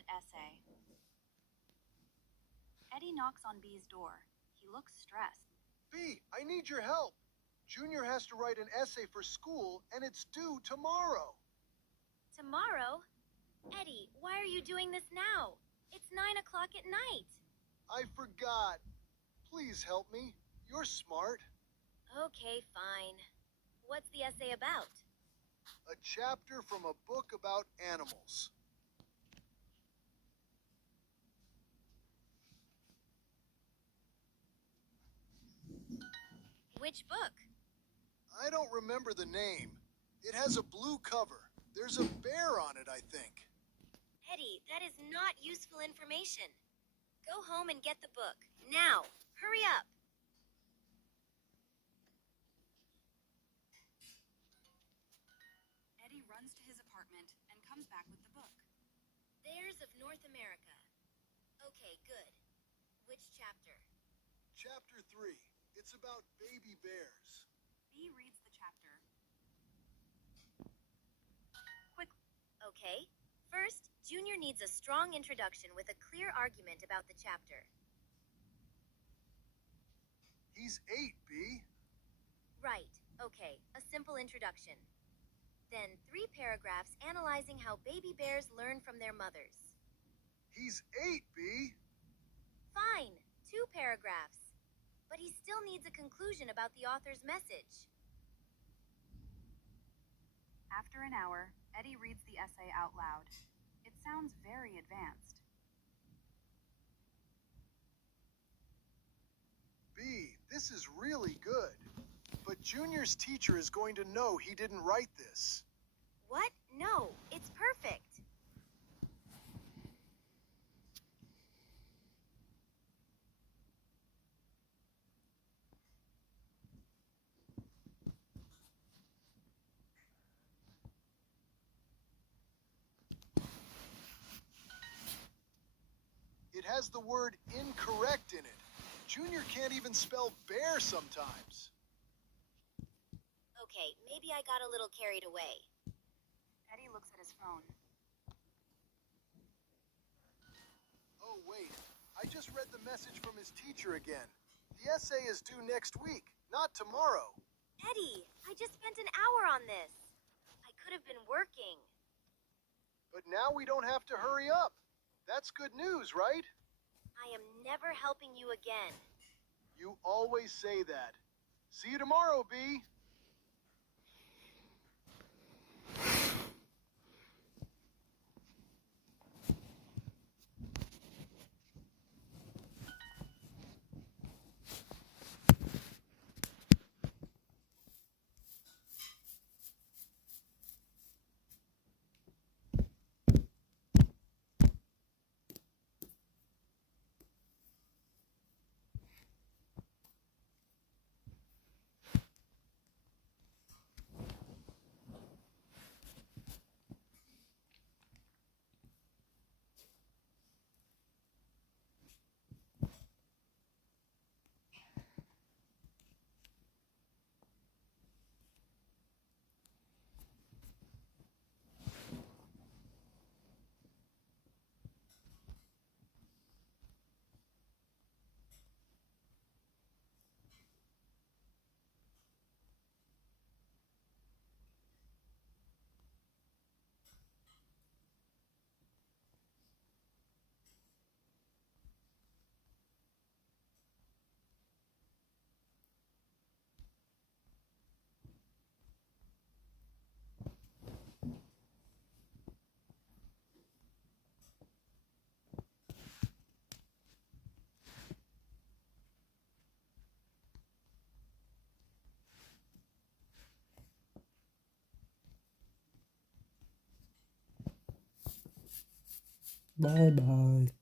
2-minute essay. Eddie knocks on B's door. He looks stressed. B, I need your help. Junior has to write an essay for school, and it's due tomorrow. Tomorrow? Eddie, why are you doing this now? It's 9 o'clock at night. I forgot. Please help me. You're smart. Okay, fine. What's the essay about? A chapter from a book about animals. Which book? I don't remember the name. It has a blue cover. There's a bear on it, I think. Eddie, that is not useful information. Go home and get the book. Now! Hurry up! Eddie runs to his apartment and comes back with the book. Bears of North America. Okay, good. Which chapter? Chapter 3. It's about baby bears. B reads the chapter. Okay. First, Junior needs a strong introduction with a clear argument about the chapter. He's 8, B. Right. Okay. A simple introduction. Then 3 paragraphs analyzing how baby bears learn from their mothers. He's 8, B. Fine. 2 paragraphs. But he still needs a conclusion about the author's message. After an hour, Eddie reads the essay out loud. It sounds very advanced. B, this is really good. But Junior's teacher is going to know he didn't write this. What? No, it's perfect. It has the word incorrect in it. Junior can't even spell bear sometimes. Okay, maybe I got a little carried away. Eddie looks at his phone. Oh, wait. I just read the message from his teacher again. The essay is due next week, not tomorrow. Eddie, I just spent an hour on this. I could have been working. But now we don't have to hurry up. That's good news, right? I am never helping you again. You always say that. See you tomorrow, B. Bye bye.